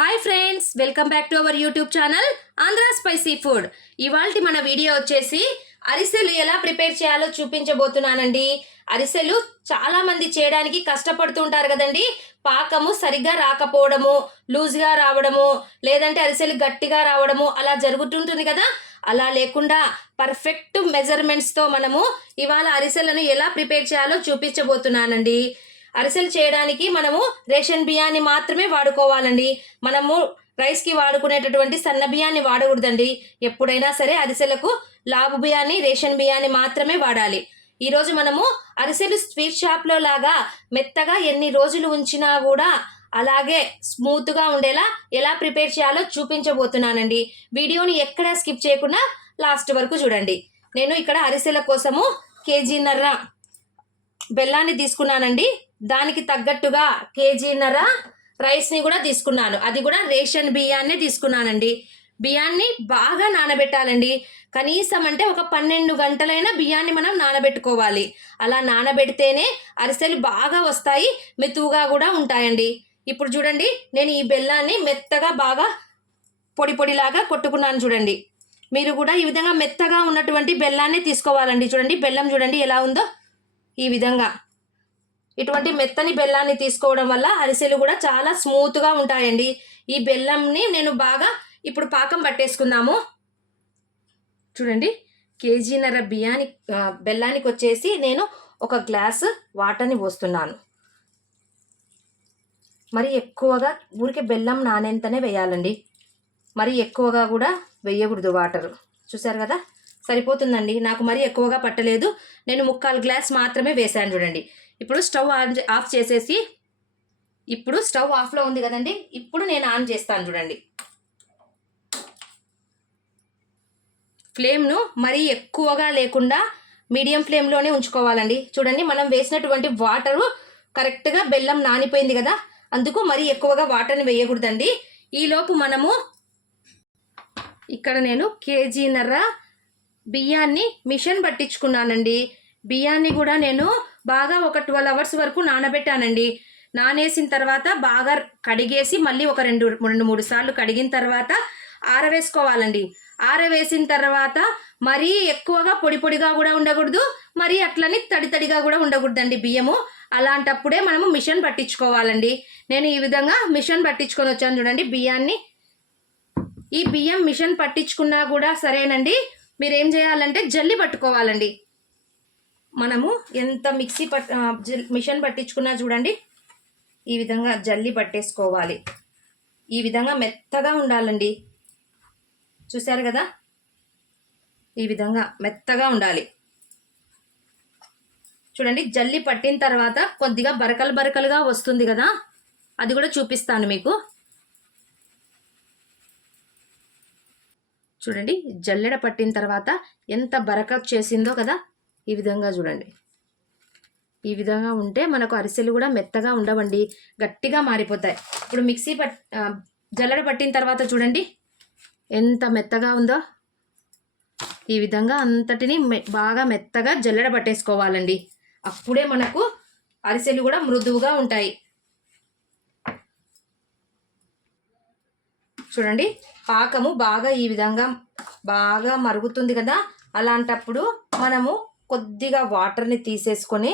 Hi friends welcome back to our YouTube channel Andhra spicy food ఇవాళ మన video వచ్చేసి అరిసెలు ఎలా ప్రిపేర్ చేయాలో చూపించబోతున్నానండి. అరిసెలు చాలామంది చేయడానికి కష్టపడుతుంటారు కదండి. పాకము సరిగ్గా రాకపోవడము లూజ్గా రావడము లేదంటే అరిసెలు గట్టిగా రావడము అలా జరుగుతుంటుంది కదా. అలా లేకుండా పర్ఫెక్ట్ మెజర్మెంట్స్తో మనము ఇవాళ అరిసెలను ఎలా ప్రిపేర్ చేయాలో చూపించబోతున్నానండి. అరిసెలు చేయడానికి మనము రేషన్ బియ్యాన్ని మాత్రమే వాడుకోవాలండి. మనము రైస్కి వాడుకునేటటువంటి సన్న బియ్యాన్ని వాడకూడదండి. ఎప్పుడైనా సరే అరిసెలకు లాగు బియ్యాన్ని రేషన్ బియ్యాన్ని మాత్రమే వాడాలి. ఈరోజు మనము అరిసెలు స్వీట్ షాప్లో లాగా మెత్తగా ఎన్ని రోజులు ఉంచినా కూడా అలాగే స్మూత్గా ఉండేలా ఎలా ప్రిపేర్ చేయాలో చూపించబోతున్నానండి. వీడియోని ఎక్కడా స్కిప్ చేయకుండా లాస్ట్ వరకు చూడండి. నేను ఇక్కడ అరిసెల కోసము కేజీన్నర బెల్లాన్ని తీసుకున్నానండి. దానికి తగ్గట్టుగా కేజీన్నర రైస్ని కూడా తీసుకున్నాను. అది కూడా రేషన్ బియ్యాన్నే తీసుకున్నానండి. బియ్యాన్ని బాగా నానబెట్టాలండి. కనీసం అంటే ఒక పన్నెండు గంటలైనా బియ్యాన్ని మనం నానబెట్టుకోవాలి. అలా నానబెడితేనే అరిసెలు బాగా వస్తాయి మెతువుగా కూడా ఉంటాయండి. ఇప్పుడు చూడండి నేను ఈ బెల్లాన్ని మెత్తగా బాగా పొడి పొడిలాగా కొట్టుకున్నాను చూడండి. మీరు కూడా ఈ విధంగా మెత్తగా ఉన్నటువంటి బెల్లాన్ని తీసుకోవాలండి. చూడండి బెల్లం చూడండి ఎలా ఉందో. ఈ విధంగా. ఇటువంటి మెత్తని బెల్లాన్ని తీసుకోవడం వల్ల అరిసెలు కూడా చాలా స్మూత్గా ఉంటాయండి. ఈ బెల్లంని నేను బాగా ఇప్పుడు పాకం పట్టేసుకుందాము. చూడండి కేజీన్నర బియ్యాని బెల్లానికి వచ్చేసి నేను ఒక గ్లాసు వాటర్ని పోస్తున్నాను. మరి ఎక్కువగా ఊరికే బెల్లం నానేంతనే వేయాలండి. మరి ఎక్కువగా కూడా వేయకూడదు వాటరు. చూసారు కదా? సరిపోతుందండి. నాకు మరీ ఎక్కువగా పట్టలేదు. నేను ముక్కాలు గ్లాస్ మాత్రమే వేసాను చూడండి. ఇప్పుడు స్టవ్ ఆన్ ఆఫ్ చేసేసి ఇప్పుడు స్టవ్ ఆఫ్లో ఉంది కదండి. ఇప్పుడు నేను ఆన్ చేస్తాను చూడండి. ఫ్లేమ్ను మరీ ఎక్కువగా లేకుండా మీడియం ఫ్లేమ్లోనే ఉంచుకోవాలండి. చూడండి మనం వేసినటువంటి వాటరు కరెక్ట్గా బెల్లం నానిపోయింది కదా. అందుకు మరీ ఎక్కువగా వాటర్ని వేయకూడదండి. ఈలోపు మనము ఇక్కడ నేను కేజీన్నర బియ్యాన్ని మిషన్ పట్టించుకున్నానండి. బియ్యాన్ని కూడా నేను బాగా ఒక ట్వెల్వ్ అవర్స్ వరకు నానబెట్టానండి. నానేసిన తర్వాత బాగా కడిగేసి మళ్ళీ ఒక రెండు రెండు మూడు సార్లు కడిగిన తర్వాత ఆరవేసుకోవాలండి. ఆరవేసిన తర్వాత మరీ ఎక్కువగా పొడి పొడిగా కూడా ఉండకూడదు మరీ అట్లని తడి తడిగా కూడా ఉండకూడదండి బియ్యము. అలాంటప్పుడే మనము మిషన్ పట్టించుకోవాలండి. నేను ఈ విధంగా మిషన్ పట్టించుకొని వచ్చాను చూడండి బియ్యాన్ని. ఈ బియ్యం మిషన్ పట్టించుకున్నా కూడా సరేనండి. మీరు ఏం చేయాలంటే జల్లి పట్టుకోవాలండి. మనము ఎంత మిక్సీ పట్ జల్- మిషన్ పట్టించుకున్నా చూడండి. ఈ విధంగా జల్లి పట్టేసుకోవాలి. ఈ విధంగా మెత్తగా ఉండాలండి. చూశారు కదా? ఈ విధంగా మెత్తగా ఉండాలి. చూడండి జల్లి పట్టిన తర్వాత కొద్దిగా బరకలు బరకలుగా వస్తుంది కదా? అది కూడా చూపిస్తాను మీకు. చూడండి జల్లెడ పట్టిన తర్వాత ఎంత బరకత్ చేసిందో కదా ఈ విధంగా చూడండి. ఈ విధంగా ఉంటే మనకు అరిసెలు కూడా మెత్తగా ఉండవండి గట్టిగా మారిపోతాయి. ఇప్పుడు మిక్సీ పట్ జల్లెడ పట్టిన తర్వాత చూడండి ఎంత మెత్తగా ఉందో. ఈ విధంగా అంతటిని మె- బాగా మెత్తగా జల్లెడ పట్టేసుకోవాలండి. అప్పుడే మనకు అరిసెలు కూడా మృదువుగా ఉంటాయి. చూడండి పాకము బాగా ఈ విధంగా బాగా మరుగుతుంది కదా. అలాంటప్పుడు మనము కొద్దిగా వాటర్ని తీసేసుకొని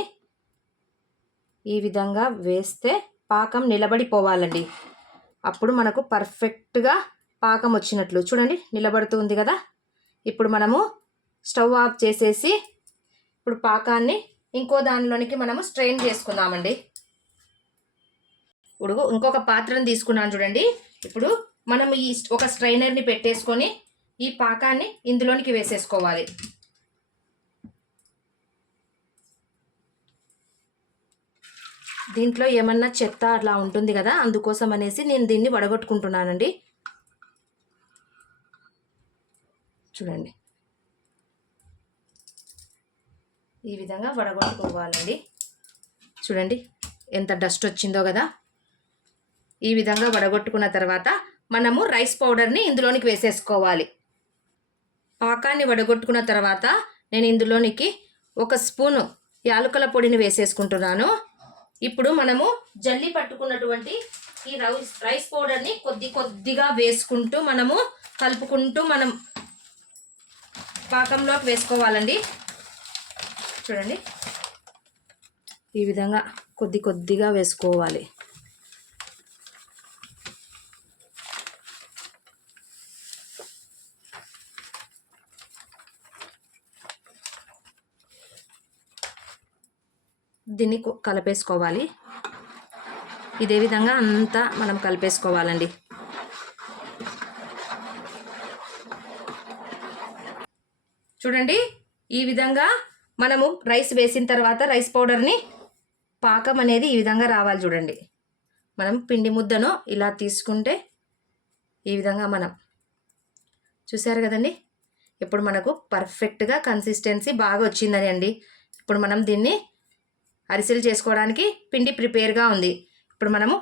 ఈ విధంగా వేస్తే పాకం నిలబడిపోవాలండి. అప్పుడు మనకు పర్ఫెక్ట్గా పాకం వచ్చినట్లు. చూడండి నిలబడుతుంది కదా. ఇప్పుడు మనము స్టవ్ ఆఫ్ చేసేసి ఇప్పుడు పాకాన్ని ఇంకో దానిలోనికి మనము స్ట్రెయిన్ చేసుకుందామండి. ఇప్పుడు ఇంకొక పాత్రను తీసుకున్నాను చూడండి. ఇప్పుడు మనం ఈ ఒక స్ట్రైనర్ని పెట్టేసుకొని ఈ పాకాన్ని ఇందులోనికి వేసేసుకోవాలి. దీంట్లో ఏమన్నా చెత్త అట్లా ఉంటుంది కదా అందుకోసం అనేసి నేను దీన్ని వడగొట్టుకుంటున్నానండి. చూడండి. ఈ విధంగా వడగొట్టుకోవాలండి. చూడండి ఎంత డస్ట్ వచ్చిందో కదా. ఈ విధంగా వడగొట్టుకున్న తర్వాత మనము రైస్ పౌడర్ని ఇందులోనికి వేసేసుకోవాలి. పాకాన్ని వడగొట్టుకున్న తర్వాత నేను ఇందులోనికి ఒక స్పూను యాలకుల పొడిని వేసేసుకుంటున్నాను. ఇప్పుడు మనము జల్లి పట్టుకున్నటువంటి ఈ రైస్ రైస్ పౌడర్ని కొద్ది కొద్దిగా వేసుకుంటూ మనము కలుపుకుంటూ మనం పాకంలోకి వేసుకోవాలండి. చూడండి. ఈ విధంగా కొద్ది కొద్దిగా వేసుకోవాలి. దీన్ని కలిపేసుకోవాలి. ఇదే విధంగా అంతా మనం కలిపేసుకోవాలండి. చూడండి ఈ విధంగా మనము రైస్ వేసిన తర్వాత రైస్ పౌడర్ని పాకం అనేది ఈ విధంగా రావాలి చూడండి. మనం పిండి ముద్దను ఇలా తీసుకుంటే ఈ విధంగా మనం చూసారు కదండి? ఇప్పుడు మనకు పర్ఫెక్ట్గా కన్సిస్టెన్సీ బాగా వచ్చిందని అండి. ఇప్పుడు మనం దీన్ని అరిసెలు చేసుకోవడానికి పిండి ప్రిపేర్గా ఉంది. ఇప్పుడు మనము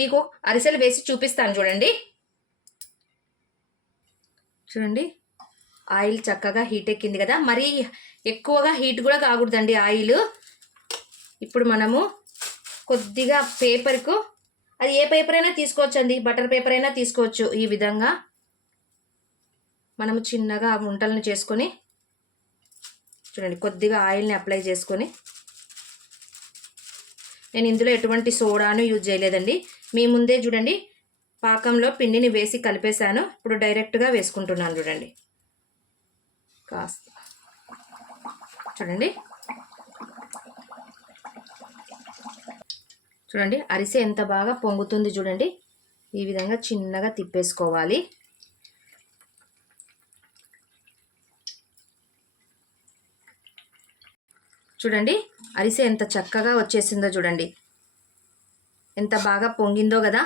మీకు అరిసెలు వేసి చూపిస్తాను చూడండి. చూడండి. ఆయిల్ చక్కగా హీట్ ఎక్కింది కదా. మరీ ఎక్కువగా హీట్ కూడా కాకూడదండి ఆయిల్. ఇప్పుడు మనము కొద్దిగా పేపర్కు అది ఏ పేపర్ అయినా తీసుకోవచ్చండి. బటర్ పేపర్ అయినా తీసుకోవచ్చు ఈ విధంగా. మనము చిన్నగా ఉంటలను వంటలను చేసుకొని చూడండి కొద్దిగా ఆయిల్ని అప్లై చేసుకొని నేను ఇందులో ఎటువంటి సోడాను యూజ్ చేయలేదండి. మీ ముందే చూడండి పాకంలో పిండిని వేసి కలిపేశాను. ఇప్పుడు డైరెక్ట్గా వేసుకుంటున్నాను చూడండి. కాస్త. చూడండి. చూడండి అరిసె ఎంత బాగా పొంగుతుంది చూడండి. ఈ విధంగా చిన్నగా తిప్పేసుకోవాలి. చూడండి అరిసె ఎంత చక్కగా వచ్చేసిందో చూడండి. ఎంత బాగా పొంగిందో కదా.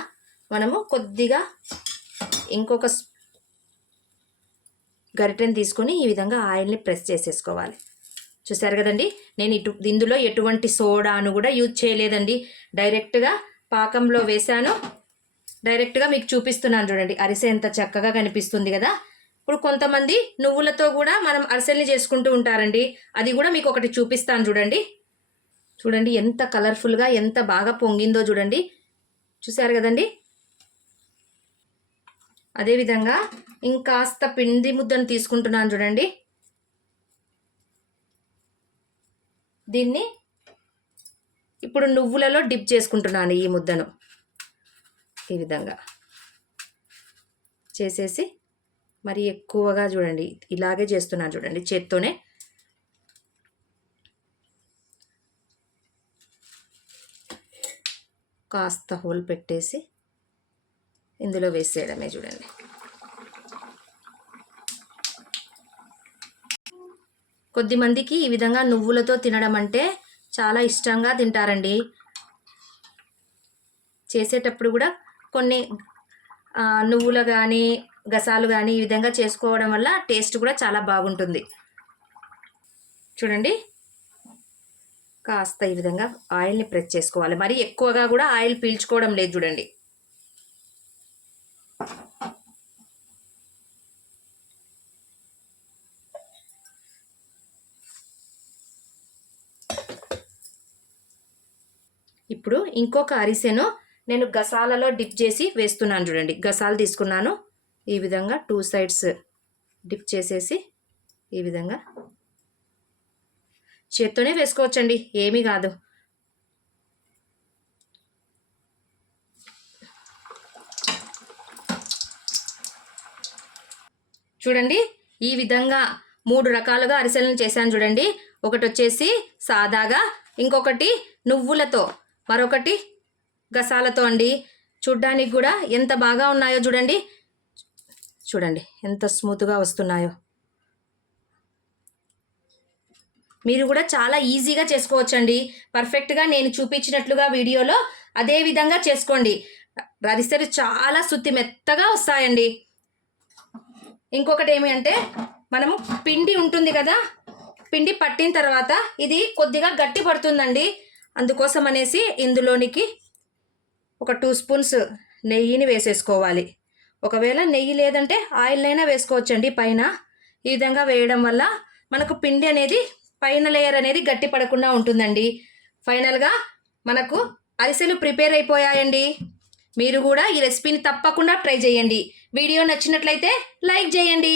మనము కొద్దిగా ఇంకొక గరిటెని తీసుకొని ఈ విధంగా ఆయిల్ని ప్రెస్ చేసేసుకోవాలి. చూసారు కదండి నేను ఇటు ఇందులో ఎటువంటి సోడాను కూడా యూజ్ చేయలేదండి. డైరెక్ట్గా పాకంలో వేశాను. డైరెక్ట్గా మీకు చూపిస్తున్నాను చూడండి అరిసె ఎంత చక్కగా కనిపిస్తుంది కదా. ఇప్పుడు కొంతమంది నువ్వులతో కూడా మనం అరిసెల్ని చేసుకుంటూ ఉంటారండి. అది కూడా మీకు ఒకటి చూపిస్తాను చూడండి. చూడండి ఎంత కలర్ఫుల్గా ఎంత బాగా పొంగిందో చూడండి. చూసారు కదండి? అదేవిధంగా ఇంకాస్త పిండి ముద్దను తీసుకుంటున్నాను చూడండి. దీన్ని ఇప్పుడు నువ్వులలో డిప్ చేసుకుంటున్నాను ఈ ముద్దను. ఈ విధంగా చేసేసి మరి ఎక్కువగా చూడండి ఇలాగే చేస్తున్నాను చూడండి చేత్తోనే. కాస్త హోల్ పెట్టేసి ఇందులో వేసేయడమే చూడండి. కొద్దిమందికి ఈ విధంగా నువ్వులతో తినడం అంటే చాలా ఇష్టంగా తింటారండి. చేసేటప్పుడు కూడా కొన్ని నువ్వుల నువ్వులు కానీ గసాలు కానీ ఈ విధంగా చేసుకోవడం వల్ల టేస్ట్ కూడా చాలా బాగుంటుంది. చూడండి. కాస్త ఈ విధంగా ఆయిల్ని ప్రెస్ చేసుకోవాలి. మరి ఎక్కువగా కూడా ఆయిల్ పీల్చుకోవడం లేదు చూడండి. ఇప్పుడు ఇంకొక అరిసెను నేను గసాలలో డిప్ చేసి వేస్తున్నాను చూడండి. గసాలు తీసుకున్నాను. ఈ విధంగా టూ సైడ్స్ డిప్ చేసేసి ఈ విధంగా చేత్తోనే వేసుకోవచ్చండి ఏమీ కాదు. చూడండి ఈ విధంగా మూడు రకాలుగా అరిసెలను చేశాను చూడండి. ఒకటి వచ్చేసి సాదాగా ఇంకొకటి నువ్వులతో మరొకటి గసాలతో అండి. చూడ్డానికి కూడా ఎంత బాగా ఉన్నాయో చూడండి. చూడండి ఎంత స్మూత్గా వస్తున్నాయో. మీరు కూడా చాలా ఈజీగా చేసుకోవచ్చండి. పర్ఫెక్ట్గా నేను చూపించినట్లుగా వీడియోలో అదే విధంగా చేసుకోండి. అరిసెలు చాలా సుత్తి మెత్తగా వస్తాయండి. ఇంకొకటి ఏమి అంటే మనము పిండి ఉంటుంది కదా పిండి పట్టిన తర్వాత ఇది కొద్దిగా గట్టి పడుతుందండి. అందుకోసం అనేసి ఇందులోనికి ఒక టూ స్పూన్స్ నెయ్యిని వేసేసుకోవాలి. ఒకవేళ నెయ్యి లేదంటే ఆయిల్ అయినా వేసుకోవచ్చండి పైన. ఈ విధంగా వేయడం వల్ల మనకు పిండి అనేది పైన లేయర్ అనేది గట్టి పడకుండా ఉంటుందండి. ఫైనల్గా మనకు అరిసెలు ప్రిపేర్ అయిపోయాయండి. మీరు కూడా ఈ రెసిపీని తప్పకుండా ట్రై చేయండి. వీడియో నచ్చినట్లయితే లైక్ చేయండి.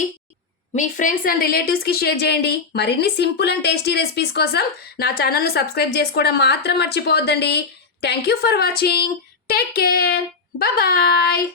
మీ ఫ్రెండ్స్ అండ్ రిలేటివ్స్కి షేర్ చేయండి. మరిన్ని సింపుల్ అండ్ టేస్టీ రెసిపీస్ కోసం నా ఛానల్ను సబ్స్క్రైబ్ చేసుకోవడం మాత్రం మర్చిపోవద్దండి. Thank you for watching take care bye